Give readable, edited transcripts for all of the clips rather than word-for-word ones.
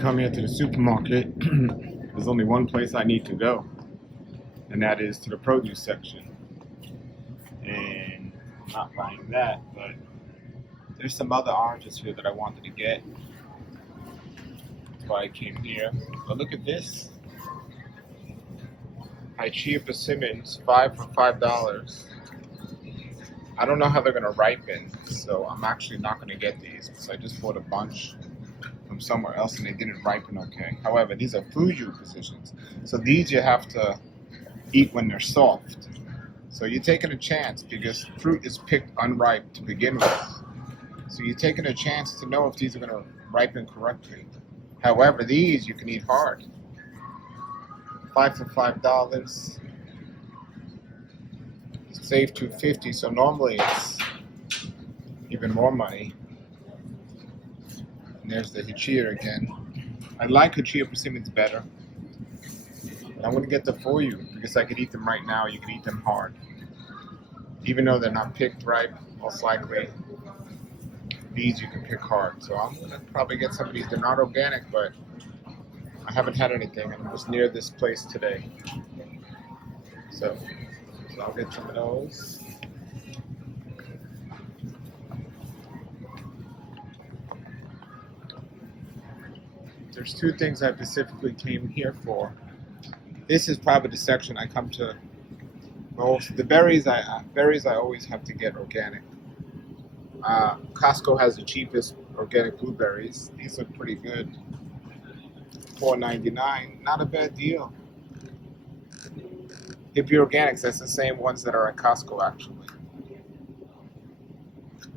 come here to the supermarket, there's only one place I need to go, and that is to the produce section. And I'm not buying that, but there's some other oranges here that I wanted to get. That's why I came here. But look at this. Chia persimmons, 5 for $5. I don't know how they're gonna ripen, so I'm actually not gonna get these because I just bought a bunch from somewhere else and they didn't ripen okay. However, these are Fuju positions, so these you have to eat when they're soft. So you're taking a chance because fruit is picked unripe to begin with. So you're taking a chance to know if these are gonna ripen correctly. However, these you can eat hard. 5 for $5. Save $2.50, so normally it's even more money. And there's the Chia again. I like Chia persimmons better. But I'm gonna get the Fuyu because I could eat them right now. You can eat them hard, even though they're not picked ripe. Most likely, these you can pick hard. So I'm gonna probably get some of these. They're not organic, but I haven't had anything, and I was near this place today. So I'll get some of those. There's two things I specifically came here for. This is probably the section I come to most. The berries I always have to get organic. Costco has the cheapest organic blueberries. These look pretty good. $4.99, not a bad deal. Hippie Organics, that's the same ones that are at Costco actually.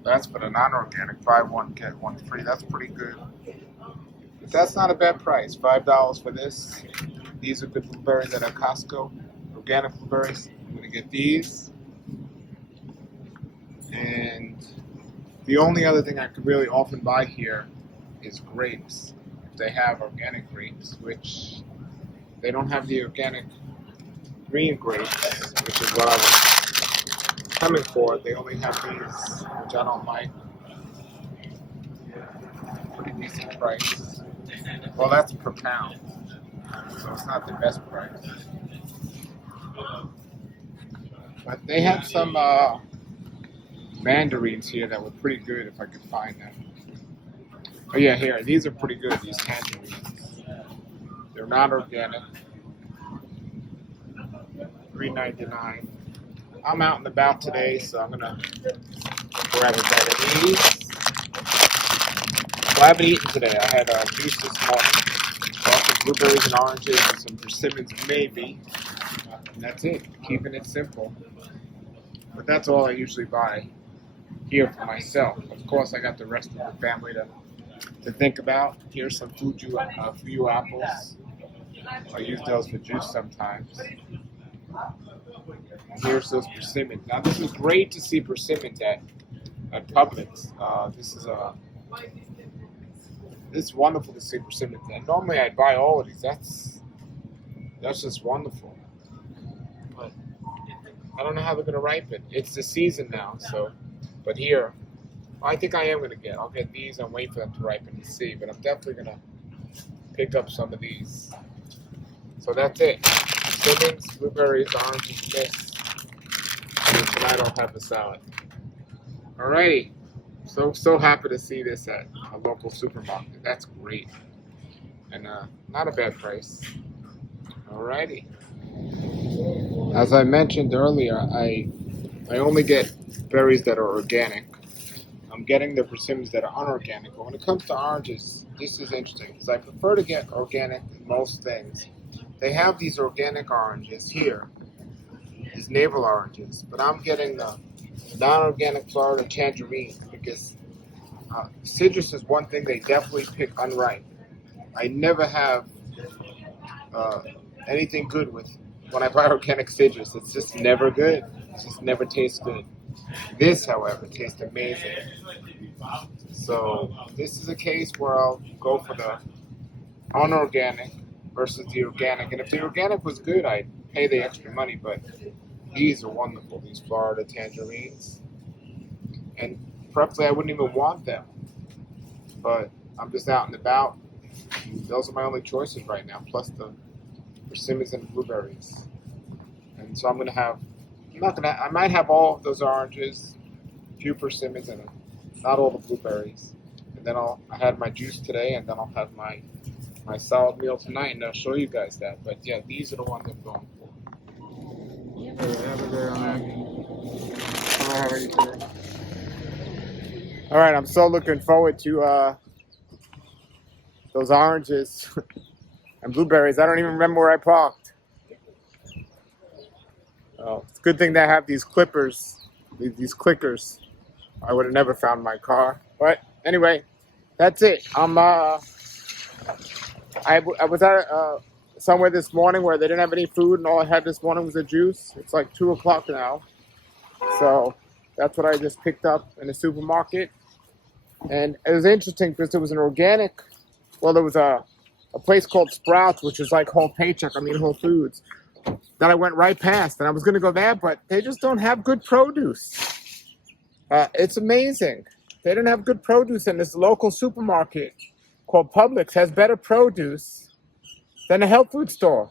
That's for the non-organic, buy one, get one free. That's pretty good. But that's not a bad price, $5 for this. These are good blueberries at Costco, organic blueberries. I'm gonna get these. And the only other thing I could really often buy here is grapes. They have organic grapes, which they don't have the organic green grapes, which is what I was coming for. They only have these, which I don't like. Pretty decent price. Well, that's per pound, so it's not the best price. But they had some mandarins here that were pretty good if I could find them. Oh yeah, here, these are pretty good, these tangerines. They're not organic. $3.99. I'm out and about today, so I'm gonna grab a bag of these. Well, I haven't eaten today. I had juice this morning. Bought some blueberries and oranges and some persimmons, maybe. And that's it. Keeping it simple. But that's all I usually buy here for myself. Of course, I got the rest of the family to think about. Here's some Fuyu apples. I use those for juice sometimes. And here's those persimmons. Now this is great to see persimmons at Publix. This is wonderful to see persimmons. And normally I'd buy all of these. That's just wonderful. But I don't know how they're gonna ripen. It's the season now, so. But here, I think I am gonna get. I'll get these and wait for them to ripen and see. But I'm definitely gonna pick up some of these. So that's it. Persimmons, blueberries, oranges, this. And tonight I'll have the salad. Alrighty. So happy to see this at a local supermarket. That's great. And not a bad price. Alrighty. As I mentioned earlier, I only get berries that are organic. I'm getting the persimmons that are unorganic. But when it comes to oranges, this is interesting because I prefer to get organic in most things. They have these organic oranges here, these navel oranges, but I'm getting the non-organic Florida tangerine because citrus is one thing they definitely pick unripe. I never have anything good with when I buy organic citrus. It's just never good. It just never tastes good. This, however, tastes amazing. So this is a case where I'll go for the unorganic versus the organic. And if the organic was good, I'd pay the extra money, but these are wonderful, these Florida tangerines. And preferably I wouldn't even want them, but I'm just out and about those are my only choices right now, plus the persimmons and blueberries. And so I might have all of those oranges, a few persimmons, and not all the blueberries. And then I had my juice today, and then I'll have my salad meal tonight, and I'll show you guys that. But yeah, these are the ones I'm going for. All right, I'm so looking forward to those oranges and blueberries. I don't even remember where I parked. Oh, it's a good thing that I have these clippers, these clickers. I would have never found my car. But anyway, that's it. I was at somewhere this morning where they didn't have any food, and all I had this morning was a juice. It's like 2 o'clock now, so that's what I just picked up in the supermarket. And it was interesting because there was an organic. Well, there was a place called Sprouts, which is like Whole Foods, that I went right past, and I was going to go there, but they just don't have good produce. It's amazing. They don't have good produce, and this local supermarket called Publix has better produce than a health food store.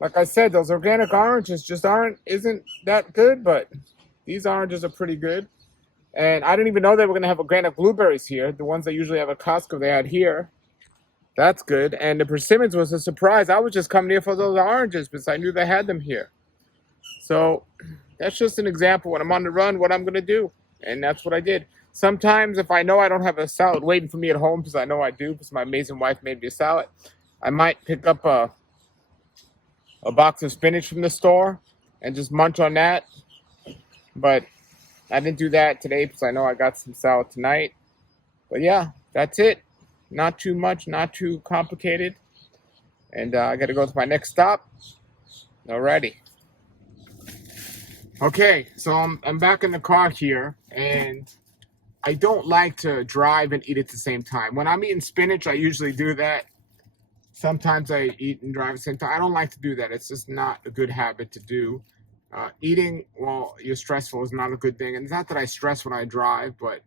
Like I said, those organic oranges just isn't that good, but these oranges are pretty good. And I didn't even know they were going to have organic blueberries here. The ones they usually have at Costco, they had here. That's good. And the persimmons was a surprise. I was just coming here for those oranges because I knew they had them here. So that's just an example when I'm on the run, what I'm going to do. And that's what I did. Sometimes if I know I don't have a salad waiting for me at home, because I know I do, because my amazing wife made me a salad, I might pick up a box of spinach from the store and just munch on that. But I didn't do that today because I know I got some salad tonight. But yeah, that's it. Not too much, not too complicated. And I got to go to my next stop. Alrighty. Okay, so I'm back in the car here, and I don't like to drive and eat at the same time. When I'm eating spinach, I usually do that. Sometimes I eat and drive at the same time. I don't like to do that. It's just not a good habit to do. Eating while you're stressful is not a good thing. And it's not that I stress when I drive, but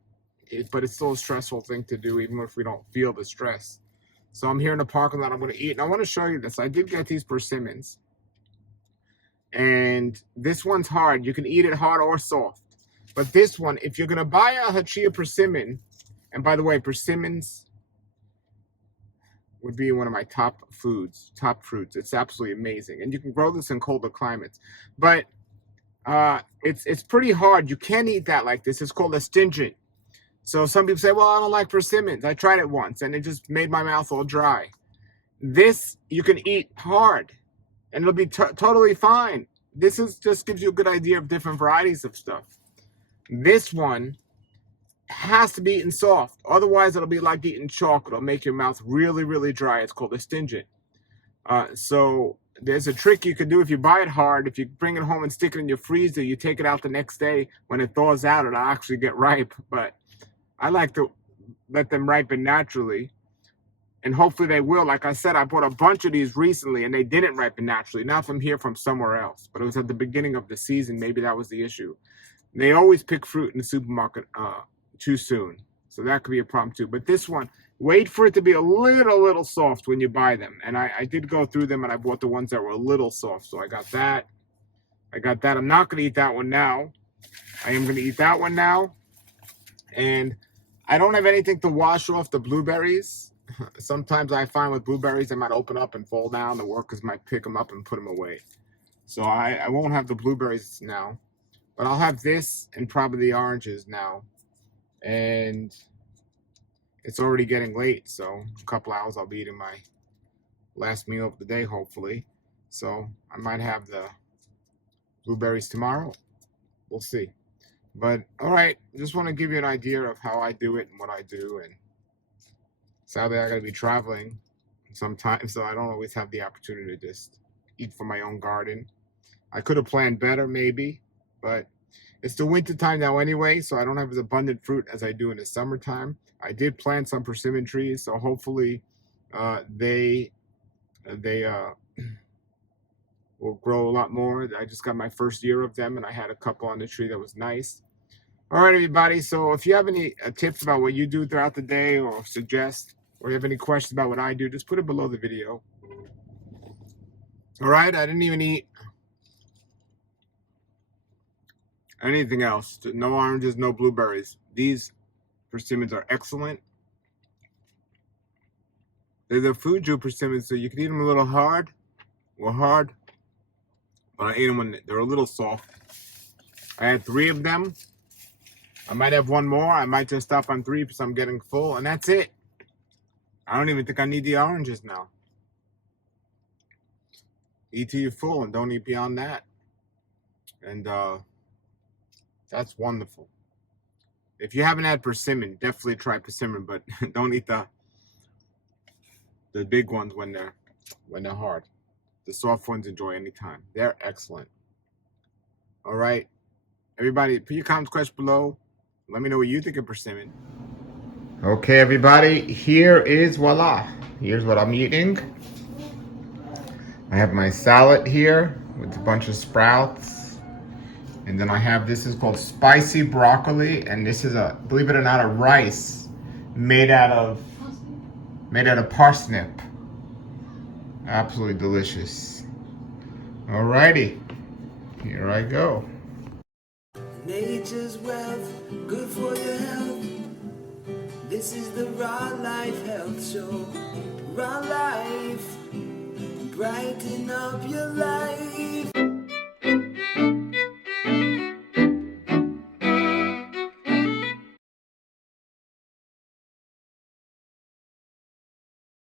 it's still a stressful thing to do, even if we don't feel the stress. So I'm here in the parking lot. I'm going to eat. And I want to show you this. I did get these persimmons. And this one's hard. You can eat it hard or soft. But this one, if you're going to buy a Hachia persimmon, and by the way, persimmons would be one of my top fruits. It's absolutely amazing. And you can grow this in colder climates. But it's pretty hard. You can't eat that like this. It's called astringent. So some people say, well, I don't like persimmons. I tried it once, and it just made my mouth all dry. This you can eat hard, and it'll be totally fine. This just gives you a good idea of different varieties of stuff. This one has to be eaten soft. Otherwise, it'll be like eating chocolate. It'll make your mouth really, really dry. It's called astringent. So there's a trick you can do if you buy it hard. If you bring it home and stick it in your freezer, you take it out the next day. When it thaws out, it'll actually get ripe. But I like to let them ripen naturally. And hopefully they will. Like I said, I bought a bunch of these recently, and they didn't ripen naturally. Not from here, from somewhere else. But it was at the beginning of the season. Maybe that was the issue. They always pick fruit in the supermarket too soon. So that could be a problem too. But this one, wait for it to be a little soft when you buy them. And I did go through them, and I bought the ones that were a little soft. So I got that. I'm not going to eat that one now. I am going to eat that one now. And I don't have anything to wash off the blueberries. Sometimes I find with blueberries, they might open up and fall down. The workers might pick them up and put them away. So I won't have the blueberries now. But I'll have this and probably the oranges now. And it's already getting late, so a couple hours I'll be eating my last meal of the day, hopefully. So I might have the blueberries tomorrow. We'll see. But all right, just want to give you an idea of how I do it and what I do. And sadly, I got to be traveling sometimes, so I don't always have the opportunity to just eat from my own garden. I could have planned better, maybe, but it's the winter time now anyway, so I don't have as abundant fruit as I do in the summertime. I did plant some persimmon trees, so hopefully they will grow a lot more. I just got my first year of them, and I had a couple on the tree that was nice. All right, everybody. So if you have any tips about what you do throughout the day or suggest, or you have any questions about what I do, just put it below the video. All right, I didn't even eat anything else. No oranges, no blueberries. These persimmons are excellent. They're the Fuju persimmons, so you can eat them a little hard or hard, but I ate them when they're a little soft. I had 3 of them. I might have one more. I might just stop on 3 because I'm getting full, and that's it. I don't even think I need the oranges now. Eat till you're full and don't eat beyond that. And that's wonderful. If you haven't had persimmon, definitely try persimmon, but don't eat the big ones when they're hard. The soft ones enjoy any time. They're excellent. All right, everybody, put your comments, questions below. Let me know what you think of persimmon. Okay, everybody, here is voila. Here's what I'm eating. I have my salad here with a bunch of sprouts. And then I have, this is called spicy broccoli. And this is a, believe it or not, a rice made out of parsnip. Absolutely delicious. Alrighty, here I go. Nature's wealth, good for your health. This is the Raw Life Health Show. Raw Life, brighten up your life.